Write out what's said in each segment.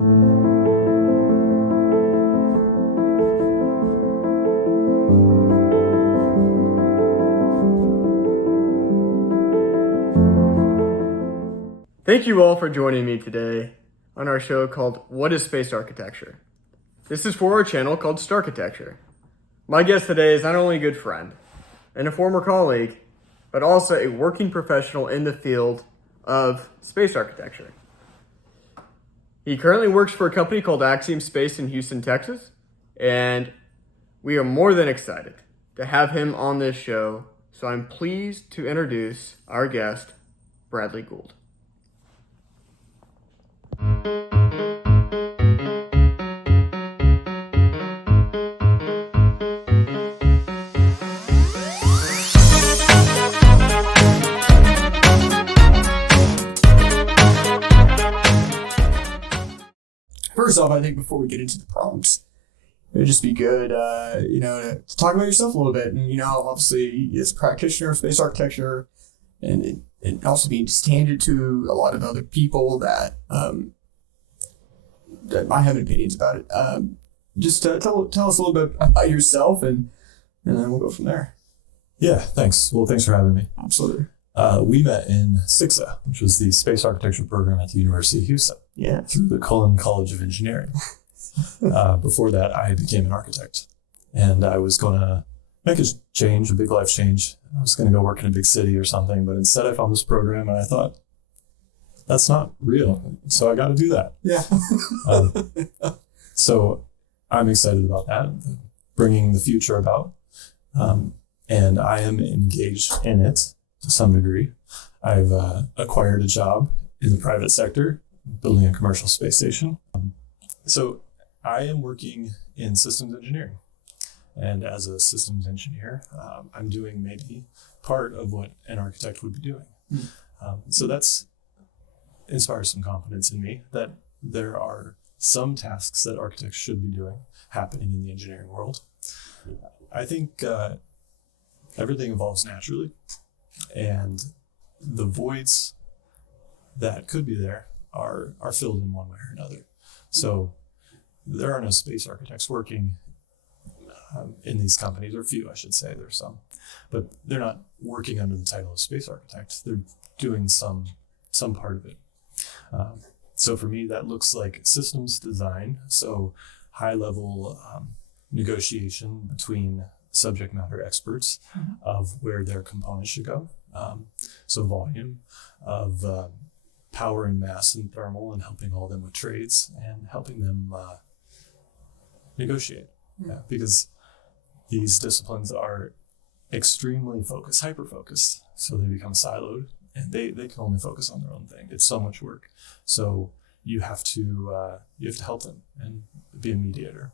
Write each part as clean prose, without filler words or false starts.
Thank you all for joining me today on our show called What is Space Architecture? This is for our channel called Starchitecture. My guest today is not only a good friend and a former colleague, but also a working professional in the field of space architecture. He currently works for a company called Axiom Space in Houston, Texas, and we are more than excited to have him on this show, so I'm pleased to introduce our guest, Bradley Gould. First off, I think before we get into the prompts, it would just be good, to talk about yourself a little bit. And, obviously, as a practitioner of space architecture, and also being standard to a lot of other people that might have opinions about it. Just tell us a little bit about yourself, and then we'll go from there. Yeah, thanks. Well, thanks for having me. Absolutely. We met in SIGSA, which was the space architecture program at the University of Houston. Yeah. Through the Cullen College of Engineering. Before that, I became an architect, and I was going to make a change, a big life change. I was going to go work in a big city or something, but instead I found this program and I thought, that's not real. So I got to do that. Yeah. So I'm excited about that, bringing the future about. And I am engaged in it to some degree. I've acquired a job in the private sector, building a commercial space station. So I am working in systems engineering. And as a systems engineer, I'm doing maybe part of what an architect would be doing. So that's inspires some confidence in me that there are some tasks that architects should be doing happening in the engineering world. I think everything evolves naturally, and the voids that could be there are filled in one way or another. So there are no space architects working in these companies, or few, I should say. There's some, but they're not working under the title of space architect. They're doing some part of it. So for me, that looks like systems design. So high level negotiation between subject matter experts of where their components should go. So volume of power and mass and thermal, and helping all them with trades and helping them negotiate. Yeah, because these disciplines are extremely focused, hyper-focused. So they become siloed, and they can only focus on their own thing. It's so much work. So you have to help them and be a mediator.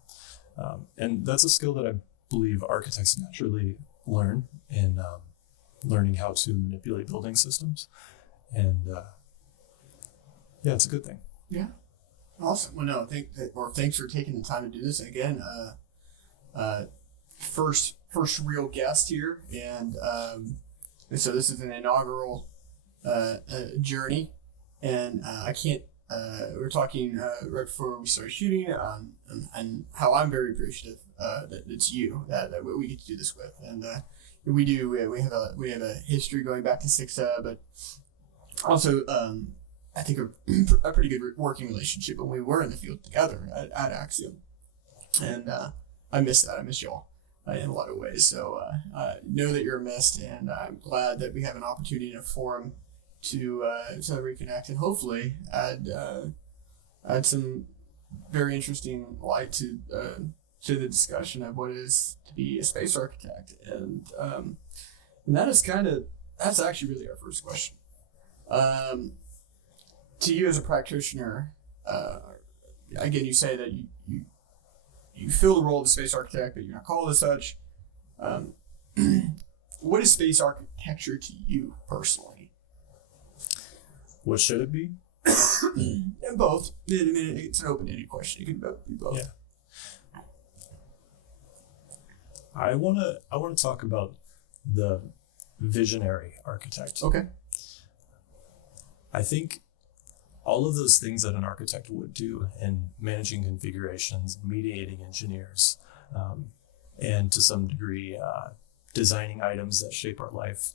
And that's a skill that I believe architects naturally learn in learning how to manipulate building systems. And it's a good thing. Yeah. Awesome. Well, no, thanks for taking the time to do this. Again, first real guest here, and so this is an inaugural journey, and I can't. We were talking right before we started shooting, and how I'm very appreciative that it's you that we get to do this with, and we have a history going back to SIGSA, but also I think a pretty good working relationship when we were in the field together at Axiom, and I miss that. I miss y'all in a lot of ways. So know that you're missed, and I'm glad that we have an opportunity in a forum to reconnect and hopefully add some very interesting light to the discussion of what it is to be a space architect, and that's actually really our first question. To you as a practitioner, again, you say that you fill the role of a space architect, but you're not called as such. What is space architecture to you personally? What should it be? And both. I mean, it's an open-ended question. It can be both. Yeah. I want to talk about the visionary architect. Okay. I think all of those things that an architect would do in managing configurations, mediating engineers, and to some degree, designing items that shape our life.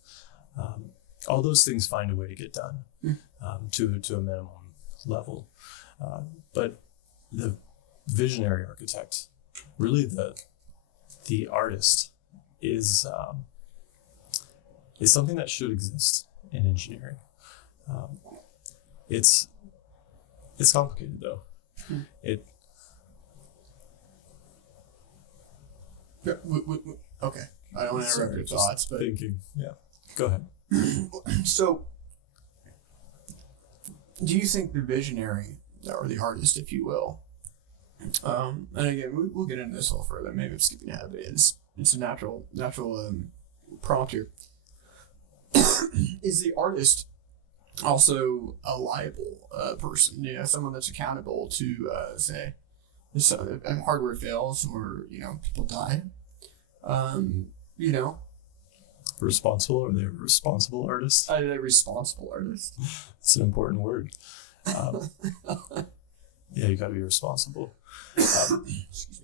All those things find a way to get done to a minimum level. But the visionary architect, really the artist, is something that should exist in engineering. It's complicated though. Okay, I don't want to interrupt your thoughts, but thinking. Yeah, go ahead. So, do you think the visionary, or the artist, if you will, and again, we'll get into this a little further. Maybe I'm skipping ahead, but it's a natural prompt here. Is the artist also a liable person? Someone that's accountable to say, if hardware fails or people die. Responsible, or they're responsible artists? A responsible artist. It's an important word. Yeah, you got to be responsible.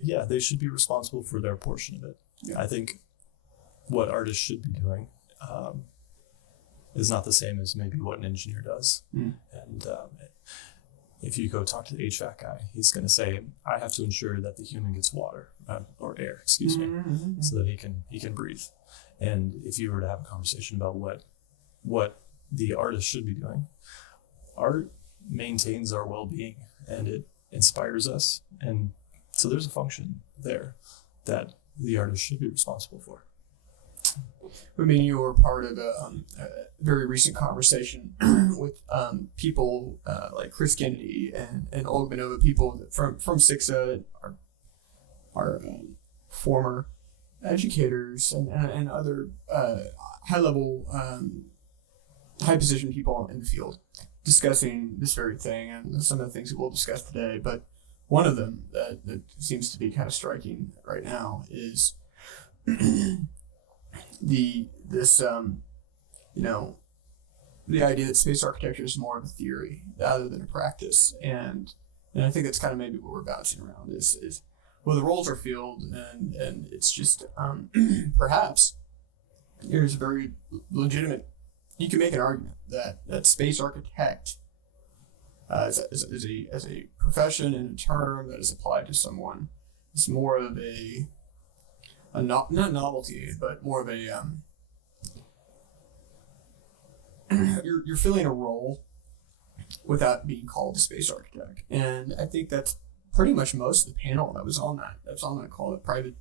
Yeah, they should be responsible for their portion of it. Yeah. I think what artists should be doing is not the same as maybe what an engineer does. And if you go talk to the HVAC guy, he's going to say, I have to ensure that the human gets water or air, excuse me, so that he can breathe. And if you were to have a conversation about what the artist should be doing, art maintains our well-being and it inspires us. And so there's a function there that the artist should be responsible for. I mean, you were part of a very recent conversation with people like Chris Kennedy and Olga Manova, people from SIXA, our former educators and other high-level, high-position people in the field discussing this very thing and some of the things that we'll discuss today. But one of them that seems to be kind of striking right now is the idea that space architecture is more of a theory rather than a practice, and I think that's kind of maybe what we're bouncing around is well, the roles are filled, and it's just perhaps there's a very legitimate. You can make an argument that space architect as a profession and a term that is applied to someone is more of not novelty, but more of a you're filling a role without being called a space architect, and I think that's pretty much most of the panel that was on that call, that private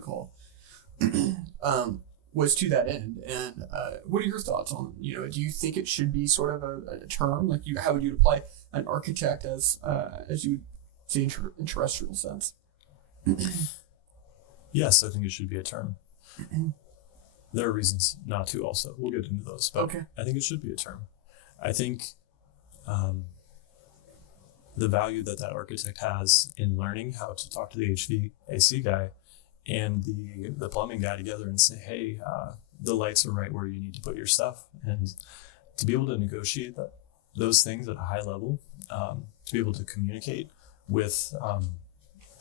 call, was to that end. And what are your thoughts on, do you think it should be sort of a term, like how would you apply an architect as you would say in terrestrial sense? Yes, I think it should be a term. There are reasons not to also. We'll get into those. But okay. I think it should be a term. I think the value that architect has in learning how to talk to the HVAC guy and the plumbing guy together and say, hey, the lights are right where you need to put your stuff. And to be able to negotiate those things at a high level, to be able to communicate with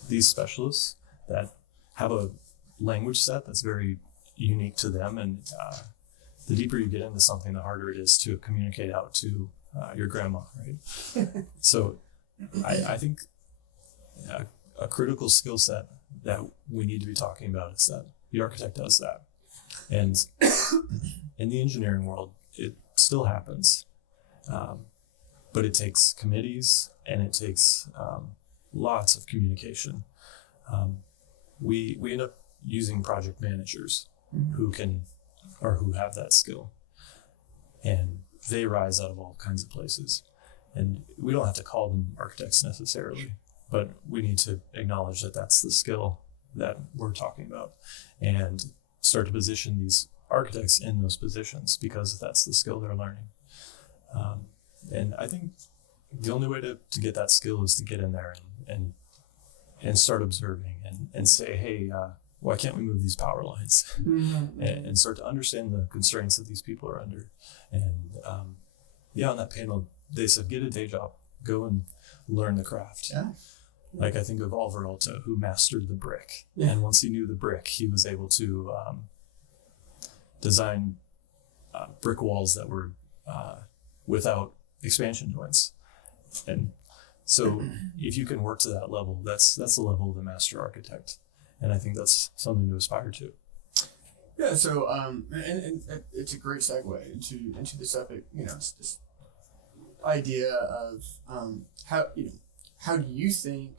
these specialists that have a language set that's very unique to them. And the deeper you get into something, the harder it is to communicate out to your grandma, right? So I think a critical skill set that we need to be talking about is that the architect does that. And in the engineering world, it still happens. But it takes committees and it takes lots of communication. We end up using project managers who have that skill, and they rise out of all kinds of places. And we don't have to call them architects necessarily, but we need to acknowledge that that's the skill that we're talking about and start to position these architects in those positions because that's the skill they're learning. And I think the only way to get that skill is to get in there and start observing and say, hey, why can't we move these power lines? And start to understand the constraints that these people are under. And on that panel, they said, get a day job, go and learn the craft. Yeah. Like I think of Oliver Alto, who mastered the brick. Yeah. And once he knew the brick, he was able to design brick walls that were without expansion joints. And so if you can work to that level, that's the level of the master architect. And I think that's something to aspire to. Yeah, so and it's a great segue into this epic, this idea of how do you think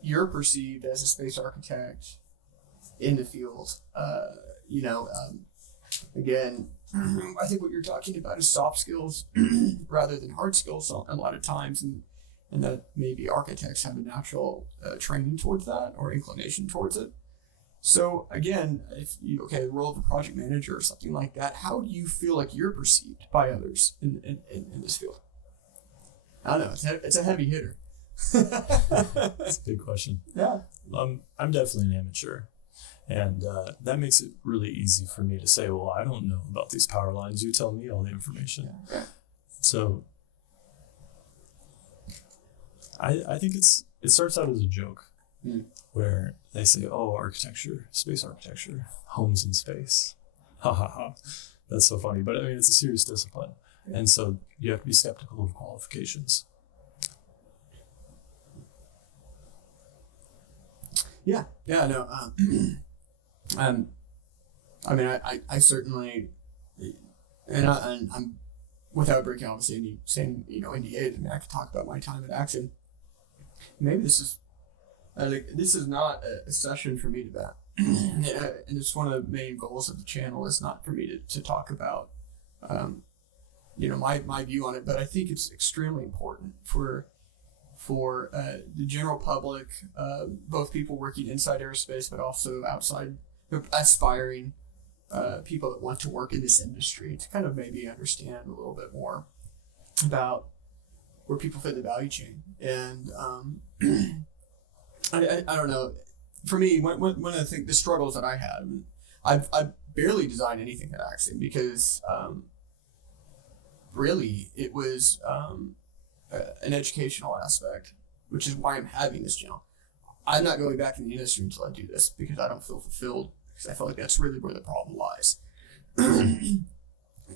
you're perceived as a space architect in the field? Again, I think what you're talking about is soft skills rather than hard skills a lot of times, and that maybe architects have a natural training towards that or inclination towards it. So again, the role of a project manager or something like that, how do you feel like you're perceived by others in this field? I don't know. It's a heavy hitter. That's a big question. Yeah. I'm definitely an amateur. And that makes it really easy for me to say, well, I don't know about these power lines. You tell me all the information. Yeah. So I think it starts out as a joke where they say, oh, architecture, space architecture, homes in space. Ha ha ha. That's so funny. But I mean, it's a serious discipline. And so you have to be skeptical of qualifications. Yeah. No. I mean, I certainly, and I'm without breaking obviously any saying NDAs. I mean, I could talk about my time at Action. Maybe this is not a session for me to that, and it's one of the main goals of the channel is not for me to talk about, my view on it. But I think it's extremely important for the general public, both people working inside aerospace, but also outside, aspiring people that want to work in this industry to kind of maybe understand a little bit more about where people fit the value chain. And I don't know. For me, one of the struggles that I had, I barely designed anything at Axiom because really it was an educational aspect, which is why I'm having this channel. I'm not going back in the industry until I do this because I don't feel fulfilled, because I feel like that's really where the problem lies.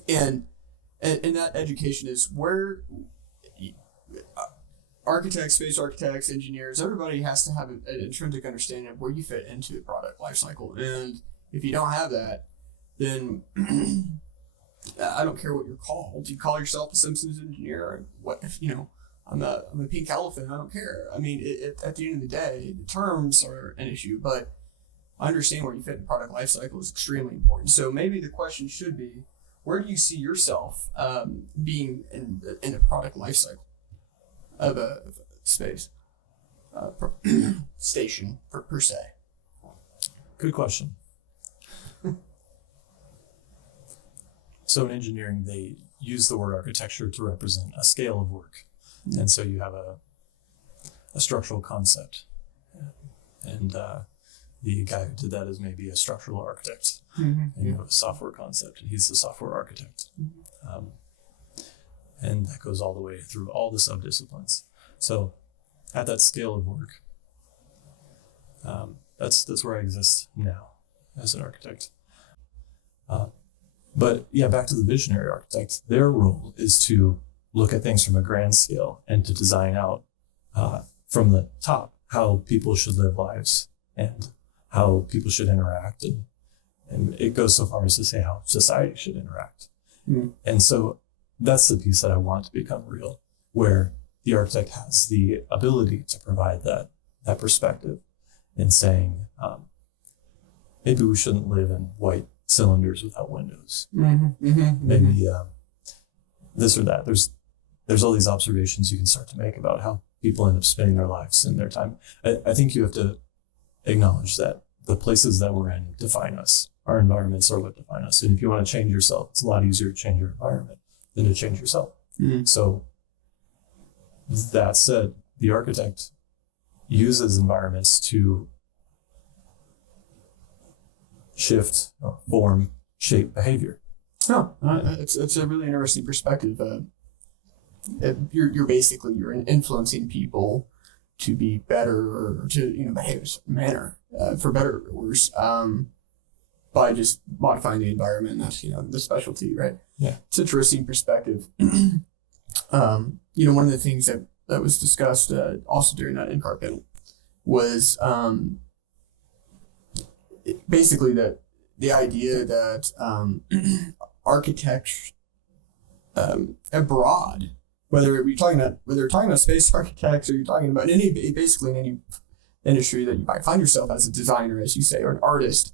and that education is where architects, space architects, engineers, everybody has to have an intrinsic understanding of where you fit into the product lifecycle. And if you don't have that, then I don't care what you're called. You call yourself a Simpsons engineer, or what if I'm a pink elephant. I don't care. I mean, at the end of the day, the terms are an issue, but understanding where you fit in the product lifecycle is extremely important. So maybe the question should be, where do you see yourself being in the product lifecycle of a space station per se? Good question. So in engineering, they use the word architecture to represent a scale of work. And so you have a structural concept. And the guy who did that is maybe a structural architect. And you have a software concept, and he's the software architect. And that goes all the way through all the subdisciplines. So at that scale of work, that's where I exist now as an architect. But yeah, back to the visionary architect, their role is to look at things from a grand scale and to design out from the top how people should live lives and how people should interact. And it goes so far as to say how society should interact. And so that's the piece that I want to become real, where the architect has the ability to provide that perspective in saying, maybe we shouldn't live in white cylinders without windows. Maybe this or that. There's all these observations you can start to make about how people end up spending their lives and their time. I think you have to acknowledge that the places that we're in define us. Our environments are what define us. And if you want to change yourself, it's a lot easier to change your environment than to change yourself. So that said, the architect uses environments to shift, form, shape behavior. It's a really interesting perspective. you're influencing people to be better or to behave in a certain manner, for better or worse, by just modifying the environment. That's the specialty, right? Yeah, it's an interesting perspective. One of the things that was discussed also during that NCAR panel was basically that the idea that architects abroad, whether you're talking about space architects or you're talking about basically in any industry that you might find yourself as a designer, as you say, or an artist.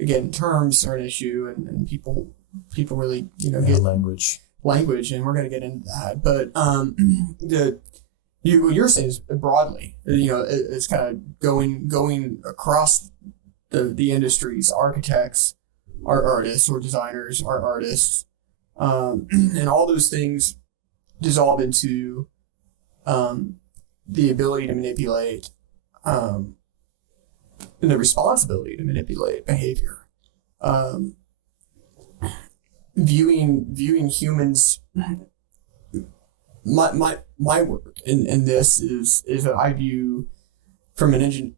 Again, terms are an issue, and people really get language, and we're going to get into that. But what you're saying is broadly, it's kind of going across the industries. Architects are artists, or designers are artists, and all those things dissolve into the ability to manipulate, and the responsibility to manipulate behavior. Viewing humans. My work in this is that I view from an engine.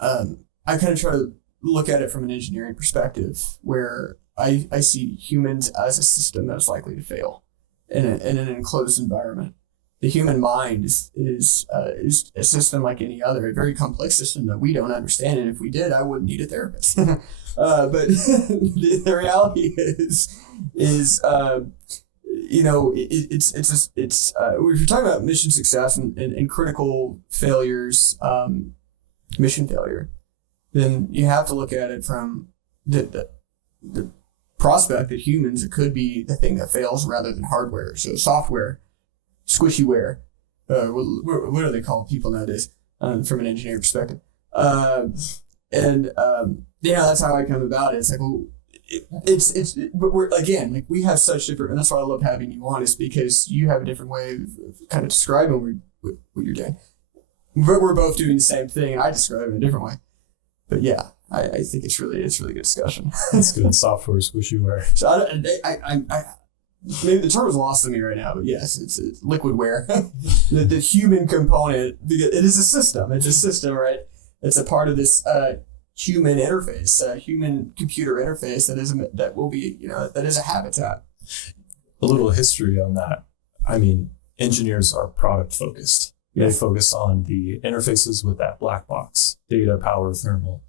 I kind of try to look at it from an engineering perspective, where I see humans as a system that's likely to fail in an enclosed environment. The human mind is a system like any other, a very complex system that we don't understand. And if we did, I wouldn't need a therapist. But the reality is if you're talking about mission success and critical failures, mission failure, then you have to look at it from the prospect that humans, it could be the thing that fails rather than hardware. So software, squishyware, what are they called people nowadays, from an engineering perspective? That's how I come about it. It's like, well, but we're, again, like, we have such different, and that's why I love having you on, is because you have a different way of kind of describing what you're doing. But we're both doing the same thing, and I describe it in a different way. But yeah, I think it's really good discussion. It's good software squishyware. So I maybe the term is lost on me right now, but yes, it's liquidware. the human component, because it is a system. It's a system, right? It's a part of this human interface, human computer interface that is a habitat. A little history on that. I mean, engineers are product focused. They focus on the interfaces with that black box, data, power, thermal,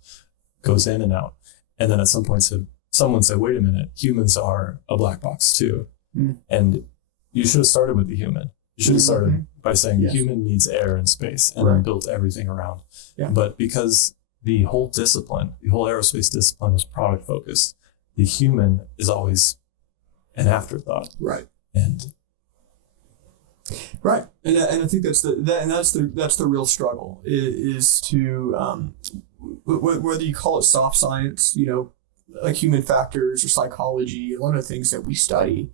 goes in and out. And then at some point someone said, wait a minute, humans are a black box too. Mm. And you should have started with the human. You should have started by saying the human needs air and space, and then built everything around. Yeah. But because the whole aerospace discipline is product focused, the human is always an afterthought. Right. And I think that's the real struggle is to whether you call it soft science, like human factors or psychology, a lot of things that we study,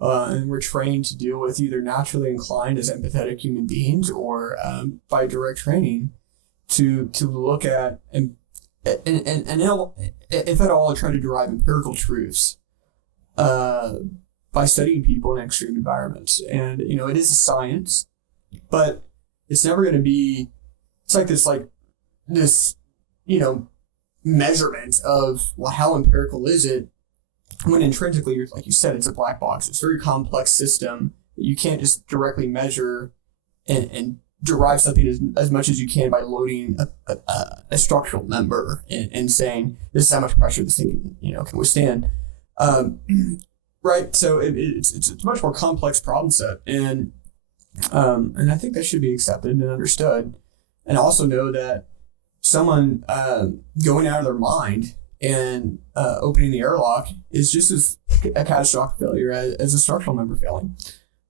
and we're trained to deal with, either naturally inclined as empathetic human beings or by direct training to look at and if at all try to derive empirical truths by studying people in extreme environments. And it is a science, but it's never going to be. It's like this measurement of, well, how empirical is it, when intrinsically, like you said, it's a black box. It's a very complex system that you can't just directly measure and derive something as much as you can by loading a structural number and saying this is how much pressure this thing can withstand. Right. So it's a much more complex problem set, and I think that should be accepted and understood, and also know that someone going out of their mind and opening the airlock is just as a catastrophic failure as a structural number failing.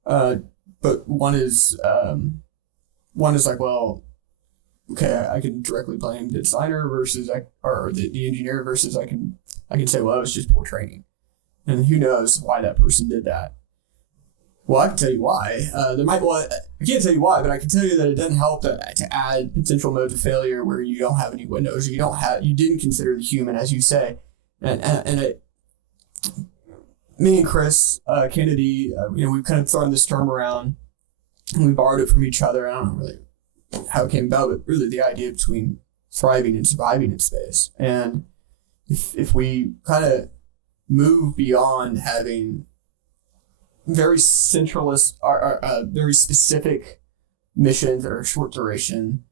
But one is like, well, okay, I can directly blame the designer versus the engineer, versus I can say, well, it was just poor training, and who knows why that person did that. Well, I can tell you why. I can't tell you why, but I can tell you that it doesn't help to add potential modes of failure where you don't have any windows, or you didn't consider the human, as you say, and me and Chris Kennedy, we've kind of thrown this term around, and we borrowed it from each other. I don't know really how it came about, but really the idea between thriving and surviving in space. And if we kind of move beyond having very centralist, very specific missions that are short duration,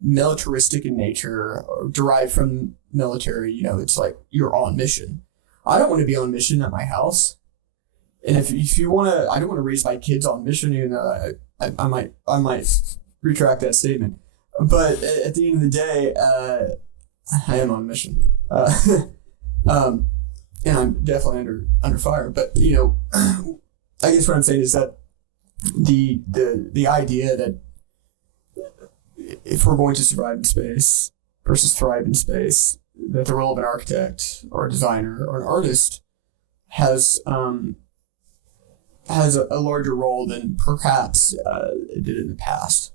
militaristic in nature, or derived from military, it's like you're on mission. I don't want to be on mission at my house. And if you want to, I don't want to raise my kids on mission, even though I might retract that statement. But at the end of the day, I am on mission. And I'm definitely under fire. But I guess what I'm saying is that the idea that if we're going to survive in space versus thrive in space, that the role of an architect or a designer or an artist has a larger role than perhaps it did in the past.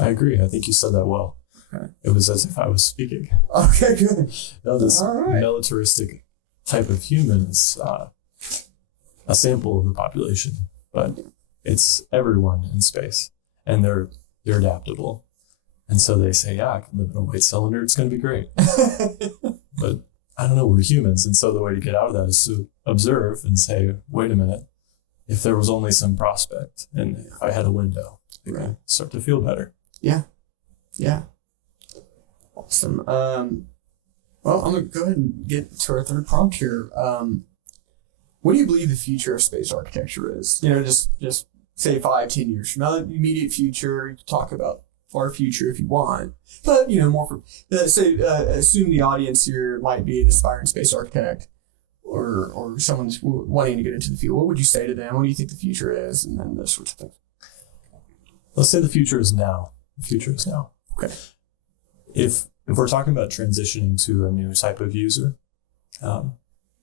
I agree. I think you said that well. Okay. It was as if I was speaking. Okay, good. This All right. militaristic type of human is a sample of the population, but it's everyone in space, and they're adaptable, and so they say, "Yeah, I can live in a white cylinder. It's going to be great." But I don't know. We're humans, and so the way to get out of that is to observe and say, "Wait a minute. If there was only some prospect, and if I had a window, I could start to feel better." Yeah. Awesome. Well, I'm going to go ahead and get to our third prompt here. What do you believe the future of space architecture is? Just say 5-10 years from now, the immediate future. You can talk about far future if you want, but more for assume the audience here might be an aspiring space architect or someone's wanting to get into the field. What would you say to them? What do you think the future is? And then those sorts of things. Let's say the future is now. The future is now. Okay. If we're talking about transitioning to a new type of user,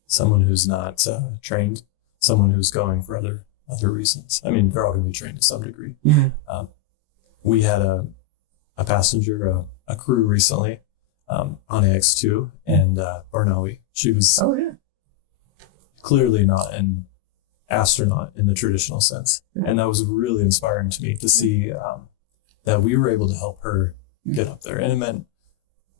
someone who's not trained, someone who's going for other reasons. I mean, they're all going to be trained to some degree. Mm-hmm. We had a passenger, a crew recently on AX2, and Barnawi. She was clearly not an astronaut in the traditional sense, and that was really inspiring to me to see that we were able to help her get up there, and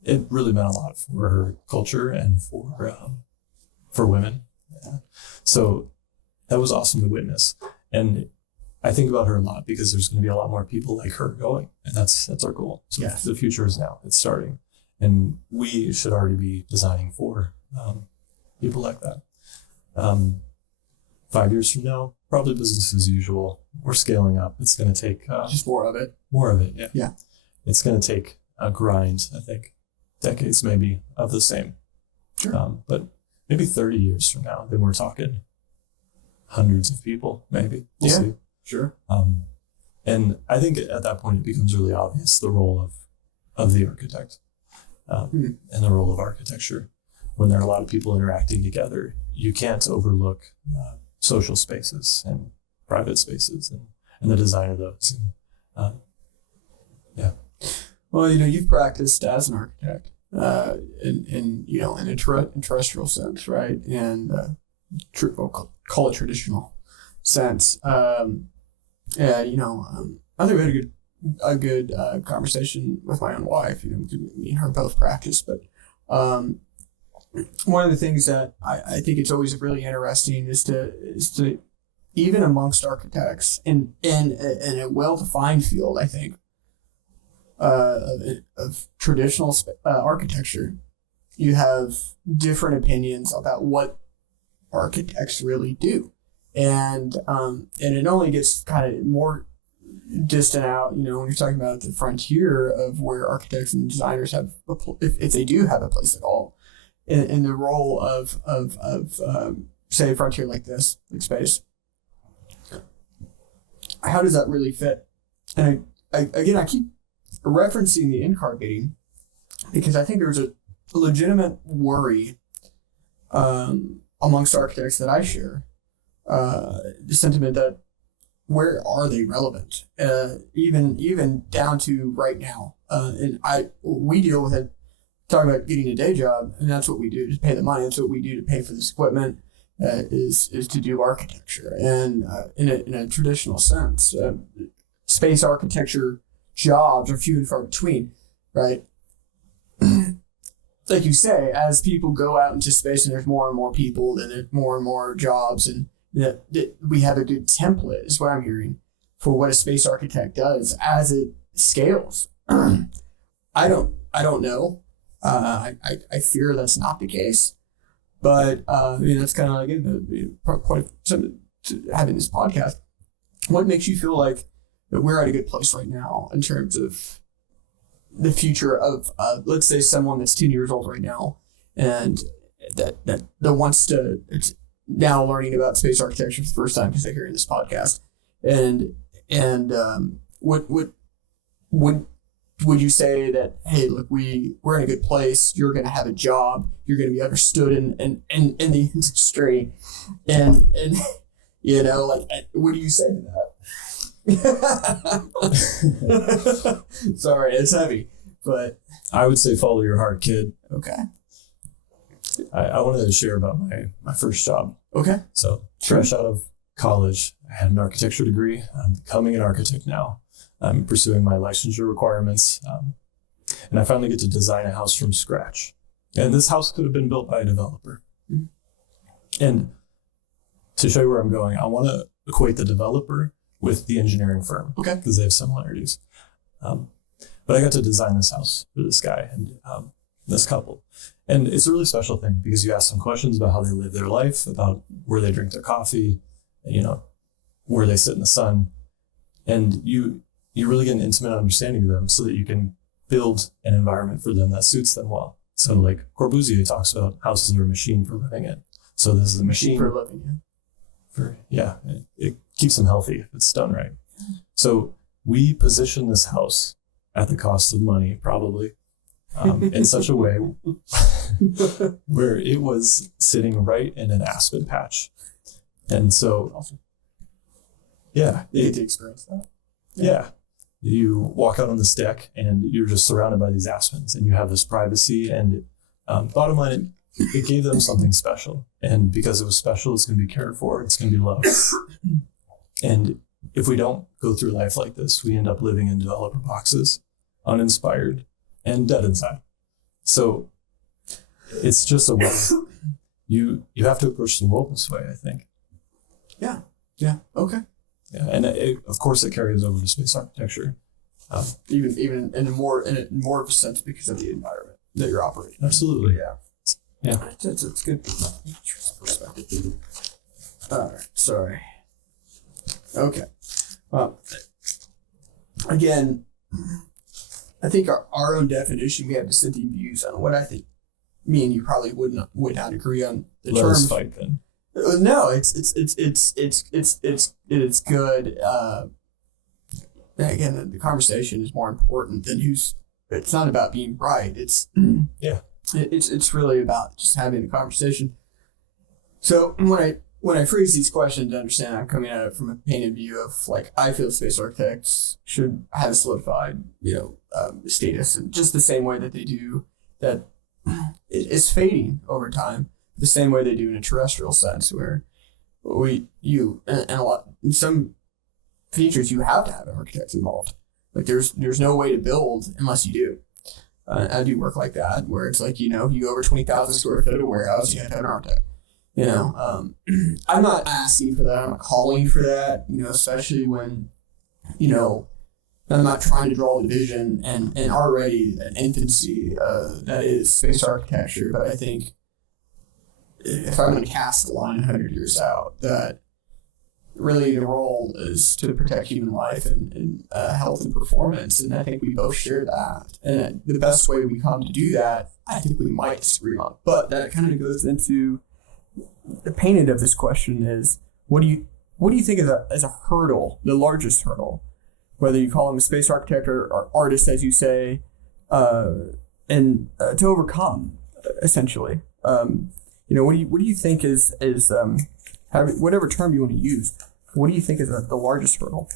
it really meant a lot for her culture and for women. Yeah. So that was awesome to witness, and I think about her a lot because there's going to be a lot more people like her going, and that's our goal. So the future is now; it's starting, and we should already be designing for people like that. 5 years from now, probably business as usual. We're scaling up. It's going to take just more of it. More of it, yeah. Yeah. It's going to take a grind, I think, decades maybe of the same. Sure. But maybe 30 years from now, then we're talking hundreds of people, maybe. We'll see. Sure. And I think at that point, it becomes really obvious the role of the architect and the role of architecture. When there are a lot of people interacting together, you can't overlook social spaces and private spaces and the design of those. Well, you've practiced as an architect in a terrestrial sense, right? And we'll call it traditional sense. I think we had a good conversation with my own wife. Me and her both practice, but one of the things that I think it's always really interesting is to even amongst architects in a well-defined field, I think, of traditional architecture, you have different opinions about what architects really do, and it only gets kind of more distant out, when you're talking about the frontier of where architects and designers have, if they do have a place at all, in the role of say a frontier like this, like space. How does that really fit? And I keep referencing the in-car gating because I think there's a legitimate worry amongst architects that I share, the sentiment that where are they relevant, even down to right now. And we deal with it, talking about getting a day job, and that's what we do to pay the money. That's what we do to pay for this equipment is to do architecture, and in a traditional sense, space architecture jobs are few and far between, right? Like you say, as people go out into space and there's more and more people, then there's more and more jobs, and we have a good template, is what I'm hearing, for what a space architect does as it scales. I don't know. I fear that's not the case, but that's kind of like the point of having this podcast. What makes you feel like that we're at a good place right now in terms of the future of, let's say, someone that's 10 years old right now, and that wants to, it's now learning about space architecture for the first time because they're hearing this podcast, and what would you say that, hey, look, we're in a good place, you're going to have a job, you're going to be understood in the industry, and what do you say to that? Sorry, it's heavy, but I would say follow your heart, kid. okay. I wanted to share about my first job. Okay. So fresh out of college, I had an architecture degree. I'm becoming an architect now. I'm pursuing my licensure requirements. And I finally get to design a house from scratch. And this house could have been built by a developer. Mm-hmm. And to show you where I'm going, I want to equate the developer with the engineering firm. Okay. Because they have similarities. But I got to design this house for this guy and this couple. And it's a really special thing because you ask them questions about how they live their life, about where they drink their coffee, where they sit in the sun. And you really get an intimate understanding of them so that you can build an environment for them that suits them well. So like Corbusier talks about houses are a machine for living in. So this is a machine for living in. It keeps them healthy if it's done right. So we position this house at the cost of money, probably, in such a way where it was sitting right in an aspen patch. And so, awesome. Yeah. You get to experience that. Yeah. You walk out on this deck and you're just surrounded by these aspens and you have this privacy, and bottom line, it gave them something special. And because it was special, it's going to be cared for. It's going to be loved. And if we don't go through life like this, we end up living in developer boxes, uninspired and dead inside. So it's just a way. You have to approach the world this way, I think. Yeah. Okay. Yeah, and of course it carries over to space architecture. Even in more of a sense because of the environment that you're operating. Absolutely. Yeah. It's good perspective. All right. Sorry. Okay. Again, I think our own definition, we have dissenting views on what I think. Me and you probably would not agree on the Let terms. us fight then. No, it's good. Again, the conversation is more important than who's. It's not about being right. It's It's really about just having a conversation. So when I phrase these questions, I understand I'm coming at it from a painted view of like I feel space architects should have a solidified status, and just the same way that they do that is fading over time. The same way they do in a terrestrial sense, where in some features you have to have an architect involved. Like there's no way to build unless you do. I do work like that, where it's like you go over 20,000 square foot of warehouse, you have to have an architect. I'm not asking for that. I'm not calling for that. Especially when I'm not trying to draw a division and already an infancy that is space architecture. But I think if I'm going to cast the line 100 years out, that really the role is to protect human life and health and performance. And I think we both share that. And the best way we come to do that, I think we might disagree on. But that kind of goes into the painted of this question is, what do you think is a hurdle, the largest hurdle, whether you call him a space architect or artist, as you say, and to overcome, essentially. What do you think is whatever term you want to use, what do you think is the largest hurdle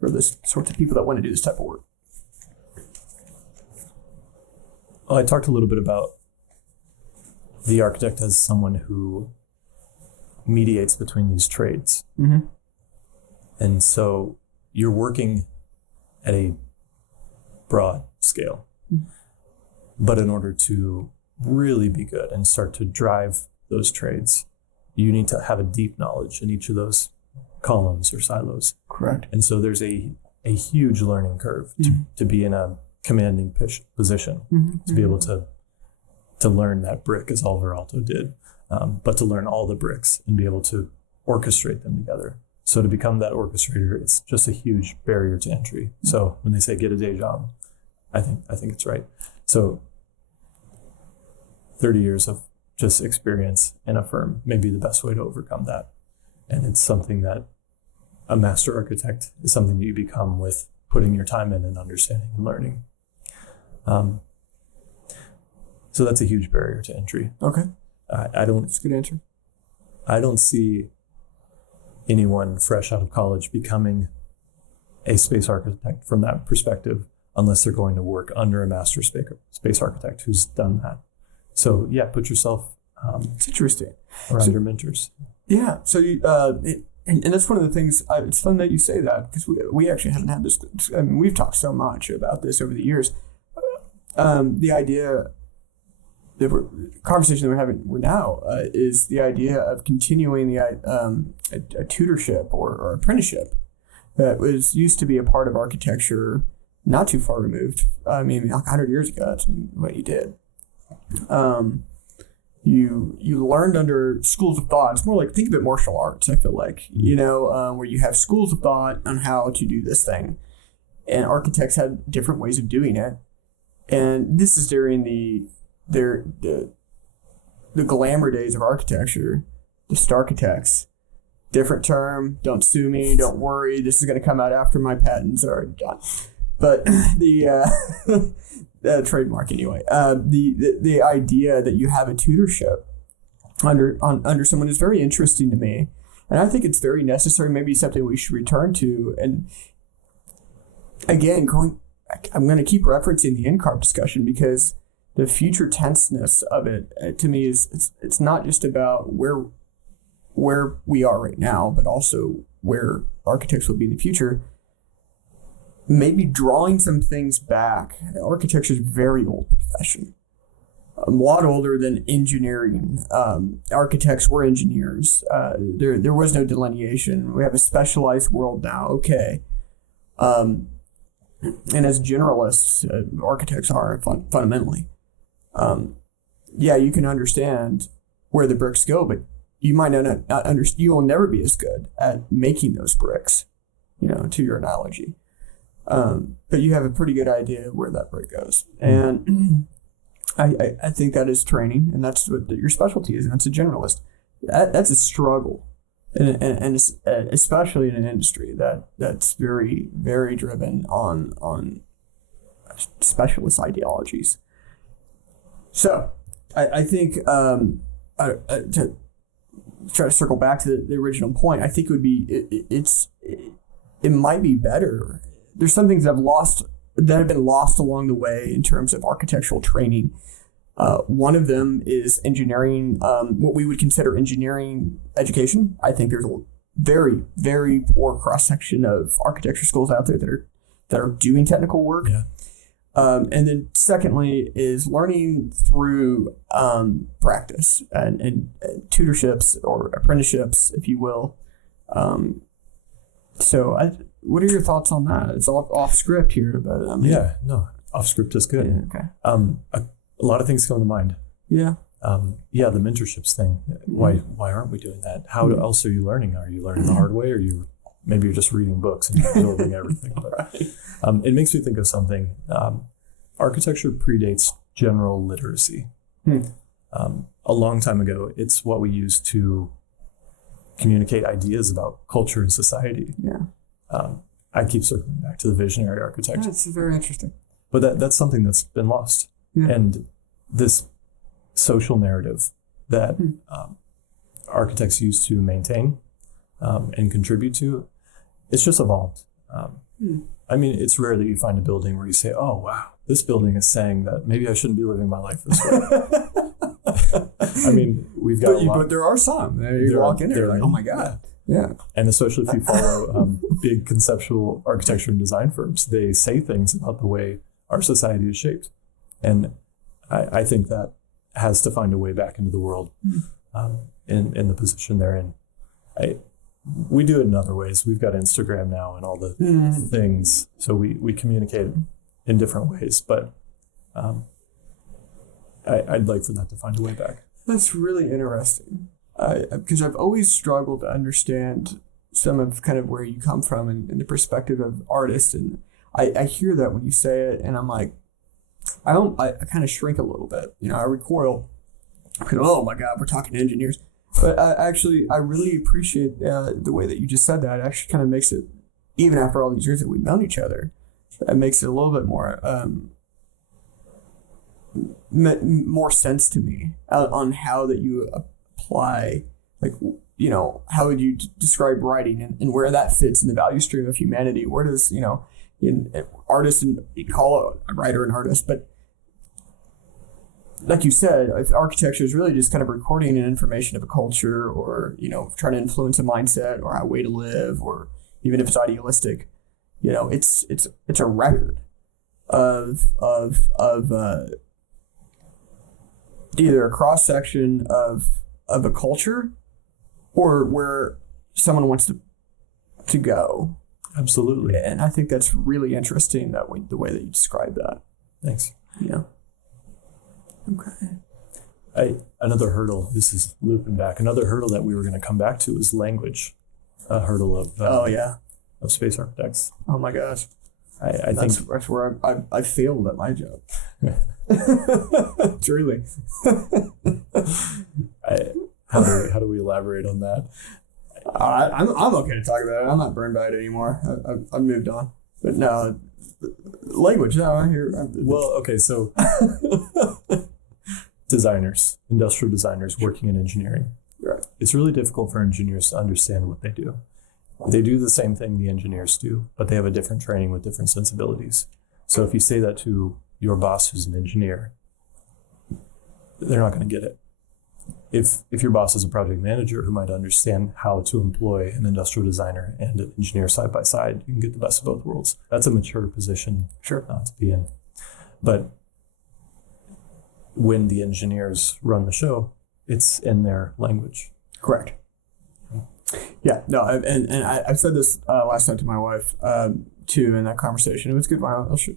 for this sorts of people that want to do this type of work? Well, I talked a little bit about the architect as someone who mediates between these trades. Mm-hmm. And so you're working at a broad scale. Mm-hmm. But in order to really be good and start to drive those trades, you need to have a deep knowledge in each of those columns or silos. Correct. And so there's a huge learning curve to be in a commanding position, to be able to learn that brick as Oliver Alto did, but to learn all the bricks and be able to orchestrate them together. So to become that orchestrator, it's just a huge barrier to entry. So when they say get a day job, I think it's right. So 30 years of just experience in a firm may be the best way to overcome that. And it's something that a master architect is something that you become with putting your time in and understanding and learning. So that's a huge barrier to entry. Okay. I don't. That's a good answer. I don't see anyone fresh out of college becoming a space architect from that perspective unless they're going to work under a master space architect who's done that. So yeah, put yourself It's interesting. around your mentors. Yeah. So you, and that's one of the things. It's fun that you say that because we actually haven't had this. I mean, we've talked so much about this over the years. The idea, the conversation that we're having now is the idea of continuing a tutorship or apprenticeship that was used to be a part of architecture not too far removed. I mean, like 100 years ago, that's what you did. You learned under schools of thought. It's more like, think of it, martial arts, I feel like, where you have schools of thought on how to do this thing. And architects had different ways of doing it. And this is during the glamour days of architecture, the Starchitects. Different term, don't sue me, don't worry, this is going to come out after my patents are done. But the trademark anyway. The idea that you have a tutorship under someone is very interesting to me, and I think it's very necessary. Maybe something we should return to. And again, I'm going to keep referencing the NCARB discussion because the future tenseness of it to me is it's not just about where we are right now, but also where architects will be in the future. Maybe drawing some things back. Architecture is a very old profession, a lot older than engineering. Architects were engineers. There was no delineation. We have a specialized world now. Okay. And as generalists, architects are fundamentally. Yeah, you can understand where the bricks go, but you might not understand. You will never be as good at making those bricks, to your analogy. But you have a pretty good idea where that brick goes. And I think that is training, and that's what your specialty is, and that's a generalist. That's a struggle, and especially in an industry that's very, very driven on specialist ideologies. So I think to try to circle back to the original point, I think it would be it might be better. There's some things that have been lost along the way in terms of architectural training. One of them is engineering, what we would consider engineering education. I think there's a very, very poor cross-section of architecture schools out there that are doing technical work. Yeah. And then secondly is learning through practice and tutorships or apprenticeships, if you will. What are your thoughts on that? It's off script here, but off script is good. Yeah, okay. A lot of things come to mind. Yeah. The mentorships thing. Why aren't we doing that? How else are you learning? Are you learning the hard way, or maybe you're just reading books and absorbing everything? But, right. It makes me think of something. Architecture predates general literacy. A long time ago, it's what we use to communicate ideas about culture and society. Yeah. I keep circling back to the visionary architect. That's very interesting. But that's something that's been lost. Yeah. And this social narrative that architects used to maintain and contribute to, it's just evolved. I mean, it's rare that you find a building where you say, oh, wow, this building is saying that maybe I shouldn't be living my life this way. I mean, we've got a lot. But there are some. You walk in there, like, oh my God. Yeah. And especially if you follow big conceptual architecture and design firms, they say things about the way our society is shaped. And I think that has to find a way back into the world in the position they're in. We do it in other ways. We've got Instagram now and all the things. So we communicate in different ways. But I'd like for that to find a way back. That's really interesting. Because I've always struggled to understand some of kind of where you come from and the perspective of artists. And I hear that when you say it, and I'm like, I kind of shrink a little bit. I recoil. Oh my God, we're talking to engineers. But I really appreciate the way that you just said that. It actually kind of makes it, even after all these years that we've known each other, it makes it a little bit more sense to me on how that you apply, like, how would you describe writing and where that fits in the value stream of humanity? Where does, in artists, and you call a writer an artist, but like you said, architecture is really just kind of recording an information of a culture, or trying to influence a mindset or a way to live, or even if it's idealistic, it's a record of either a cross section of a culture or where someone wants to go. Absolutely. And I think that's really interesting the way that you describe that. Thanks. Yeah. Okay. Another hurdle, this is looping back, another hurdle that we were going to come back to is language, a hurdle of of space architects. Oh my gosh. I think that's where I failed at my job. Truly. How do we elaborate on that? I'm okay to talk about it. I'm not burned by it anymore. I've moved on. But no, language. No, I hear. Well, okay, so industrial designers working in engineering. Right. It's really difficult for engineers to understand what they do. They do the same thing the engineers do, but they have a different training with different sensibilities. So if you say that to your boss who's an engineer, they're not going to get it. If your boss is a project manager who might understand how to employ an industrial designer and an engineer side by side, you can get the best of both worlds. That's a mature position to be in. But when the engineers run the show, it's in their language. Correct. Yeah, no, and I said this last night to my wife too in that conversation. It was a good one. I'll show,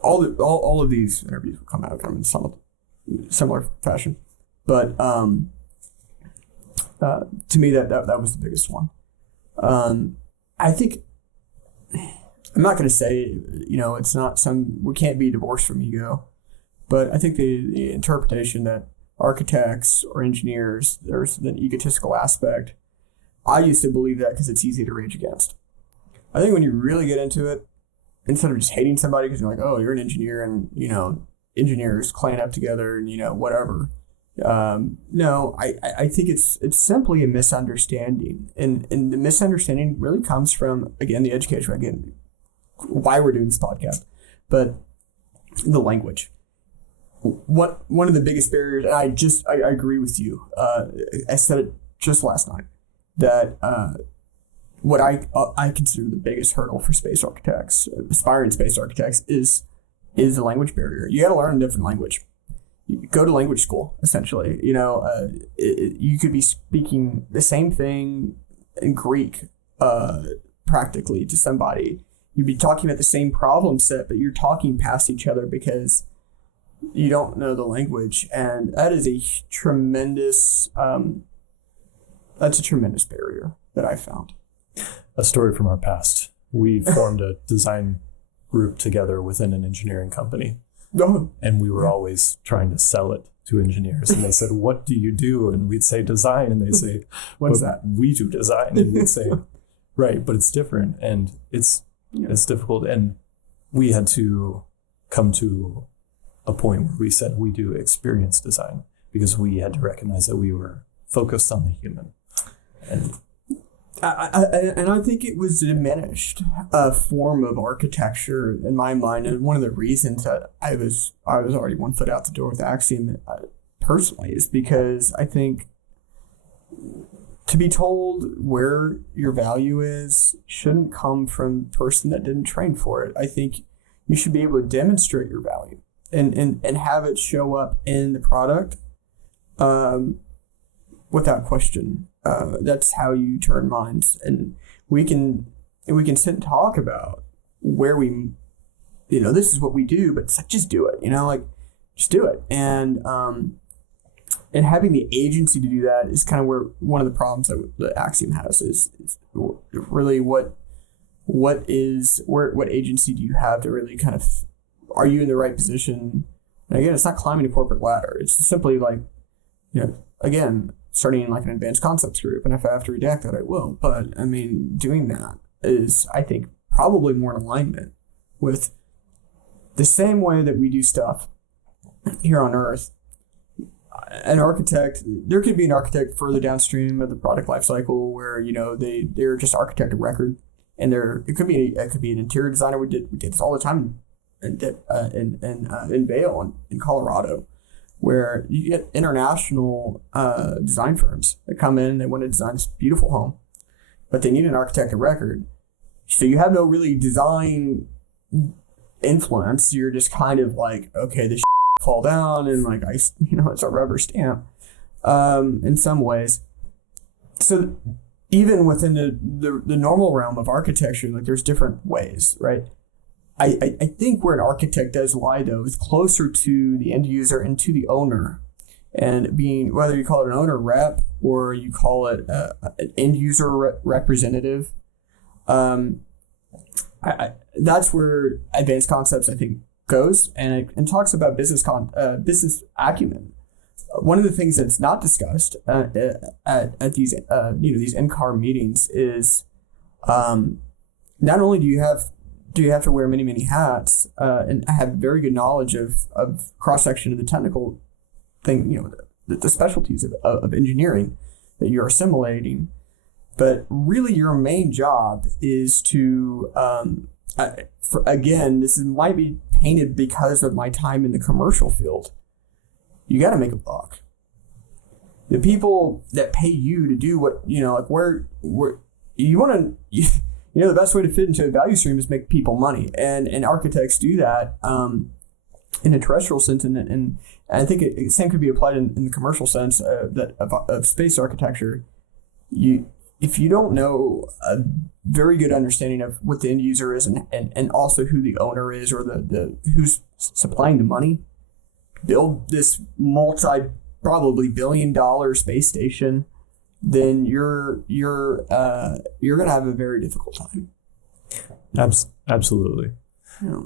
all of these interviews will come out kind of in similar fashion, but to me that was the biggest one. I think I'm not going to say it's not we can't be divorced from ego, but I think the interpretation that architects or engineers, there's an egotistical aspect. I used to believe that because it's easy to rage against. I think when you really get into it, instead of just hating somebody because you're like, oh, you're an engineer and, engineers clan up together and, whatever. No, I think it's simply a misunderstanding. And the misunderstanding really comes from, again, the education, again, why we're doing this podcast, but the language. One of the biggest barriers, and I agree with you. I said it just last night. That what I consider the biggest hurdle for space architects, aspiring space architects, is the language barrier. You got to learn a different language. You go to language school, essentially. You could be speaking the same thing in Greek, practically, to somebody. You'd be talking about the same problem set, but you're talking past each other because you don't know the language, and that is a tremendous. That's a tremendous barrier that I found. A story from our past. We formed a design group together within an engineering company. And we were always trying to sell it to engineers. And they said, what do you do? And we'd say design. And they'd say, what's that? We do design. And we'd say, right, but it's different. And it's difficult. And we had to come to a point where we said we do experience design because we had to recognize that we were focused on the human. And I think it was a diminished form of architecture in my mind, and one of the reasons that I was already one foot out the door with Axiom personally, is because I think to be told where your value is shouldn't come from a person that didn't train for it. I think you should be able to demonstrate your value and have it show up in the product without question. That's how you turn minds. And we can sit and talk about where we, this is what we do, but it's like, just do it, just do it. And having the agency to do that is kind of where one of the problems that Axiom has is really what agency do you have to really kind of, are you in the right position? And again, it's not climbing a corporate ladder. It's simply like, again, starting in like an advanced concepts group. And if I have to redact that, I will. But I mean, doing that is, I think, probably more in alignment with the same way that we do stuff here on Earth. An architect, there could be an architect further downstream of the product lifecycle where they're just architect of record, and it could be an interior designer. We did this all the time in Vail in Colorado, where you get international design firms that come in. They want to design this beautiful home, but they need an architect of record. So you have no really design influence. You're just kind of like, okay, this fall down, and like it's a rubber stamp in some ways. So even within the normal realm of architecture, like there's different ways, right? I think where an architect does lie, though, is closer to the end user and to the owner, and being, whether you call it an owner rep or you call it an end user representative. That's where advanced concepts, I think, goes and talks about business acumen. One of the things that's not discussed at these these NCAR meetings is not only do you have to wear many hats and have very good knowledge of cross section of the technical thing, the specialties of engineering that you're assimilating, but really your main job is to this might be painted because of my time in the commercial field. You got to make a buck. The people that pay you to do what, where you want to, the best way to fit into a value stream is make people money. And architects do that in a terrestrial sense. And I think the same could be applied in the commercial sense of space architecture. If you don't know a very good understanding of what the end user is and also who the owner is or the who's supplying the money, build this probably $1 billion space station, then you're gonna have a very difficult time. Absolutely. Yeah.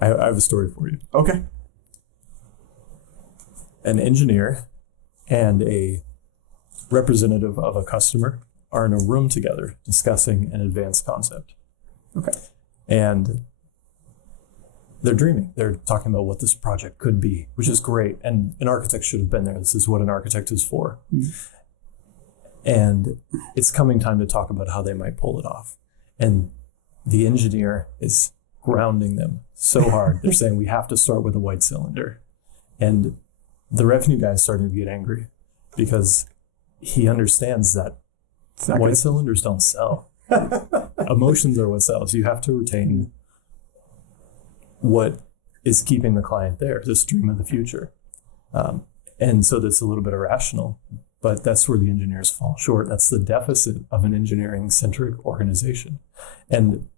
I have a story for you. Okay. An engineer and a representative of a customer are in a room together discussing an advanced concept. Okay. And they're dreaming. They're talking about what this project could be, which is great. And an architect should have been there. This is what an architect is for. Mm-hmm. And it's coming time to talk about how they might pull it off. And the engineer is grounding them so hard. They're saying, we have to start with a white cylinder. And the revenue guy is starting to get angry because he understands that white cylinders don't sell. Emotions are what sells. You have to retain what is keeping the client there, this dream of the future. And so that's a little bit irrational, but that's where the engineers fall short. That's the deficit of an engineering-centric organization. And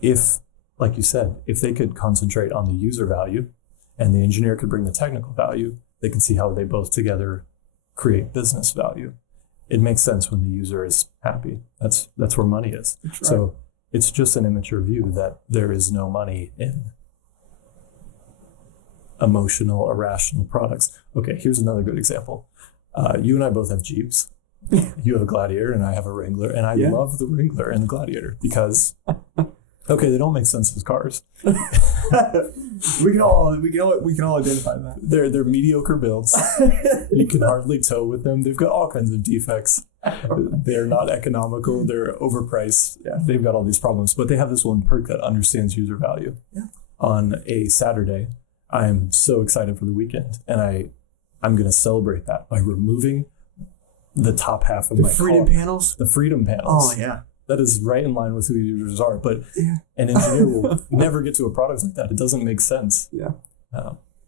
if, like you said, if they could concentrate on the user value and the engineer could bring the technical value, they can see how they both together create business value. It makes sense when the user is happy. That's where money is. Right. So it's just an immature view that there is no money in emotional, irrational products. Okay, here's another good example. You and I both have Jeeps. You have a Gladiator and I have a Wrangler, and I love the Wrangler and the Gladiator because they don't make sense as cars. we can all identify that. They're mediocre builds. You can hardly tow with them. They've got all kinds of defects. They're not economical. They're overpriced. Yeah, they've got all these problems, but they have this one perk that understands user value. Yeah. On a Saturday, I'm so excited for the weekend, and I'm going to celebrate that by removing the top half of The my freedom car. panels? The freedom panels. Oh, yeah. That is right in line with who users are. But Yeah. an engineer will never get to a product like that. It doesn't make sense. Yeah.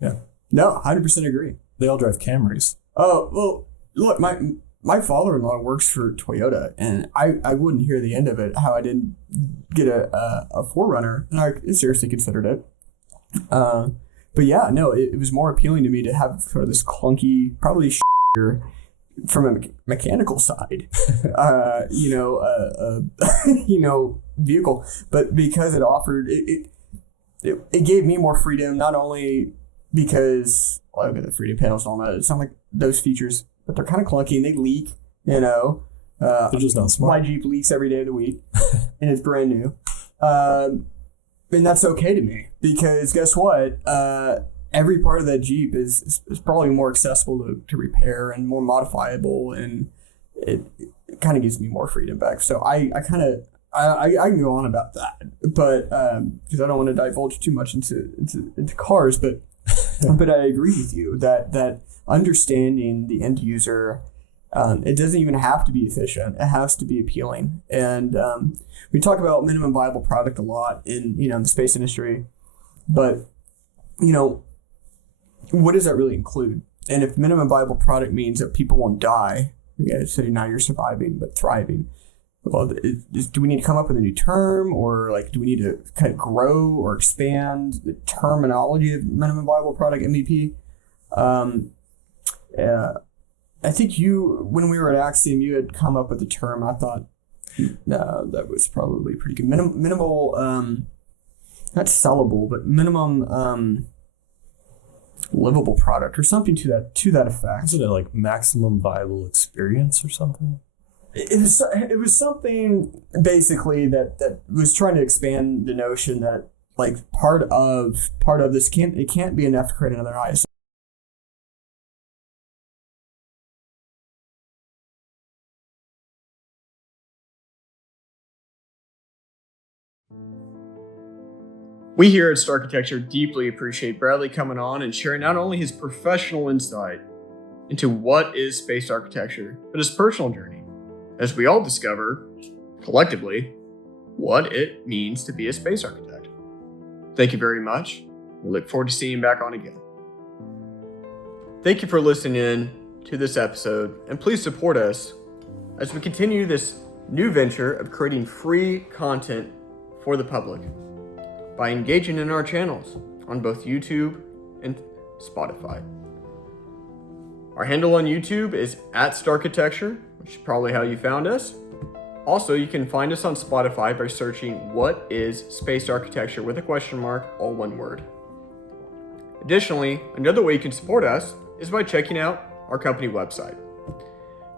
Yeah. No, 100% agree. They all drive Camrys. Oh, well, look, my father-in-law works for Toyota, and I wouldn't hear the end of it, how I didn't get a 4Runner, and I seriously considered it. But yeah, no, it was more appealing to me to have sort of this clunky, probably from a mechanical side, vehicle, but because it offered it gave me more freedom, not only because look at the freedom panels and all that. It's not like those features, but they're kind of clunky and they leak. They're just not smart. My Jeep leaks every day of the week, and it's brand new. And that's okay to me because guess what? Every part of that Jeep is probably more accessible to repair and more modifiable, and it kind of gives me more freedom back. So I can go on about that, but because I don't want to divulge too much into cars, but but I agree with you that understanding the end user, it doesn't even have to be efficient. It has to be appealing. And we talk about minimum viable product a lot in the space industry, but what does that really include? And if minimum viable product means that people won't die, so now you're surviving but thriving. Well, do we need to come up with a new term, or do we need to kind of grow or expand the terminology of minimum viable product MVP? I think when we were at Axiom, you had come up with a term. I thought that was probably pretty good. Minimal, not sellable, but minimum livable product or something to that effect. Isn't it like maximum viable experience or something? It was something basically that was trying to expand the notion that part of this can't be enough to create another ISO. We here at Starkitecture deeply appreciate Bradley coming on and sharing not only his professional insight into what is space architecture, but his personal journey, as we all discover, collectively, what it means to be a space architect. Thank you very much. We look forward to seeing you back on again. Thank you for listening in to this episode, and please support us as we continue this new venture of creating free content for the public by engaging in our channels on both YouTube and Spotify. Our handle on YouTube is @Starkitecture, which is probably how you found us. Also, you can find us on Spotify by searching "What is Space Architecture" with a question mark, all one word. Additionally, another way you can support us is by checking out our company website.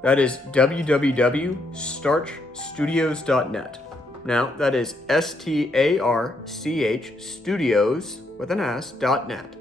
That is www.starchstudios.net. Now, that is STARCH Studios with an S.net.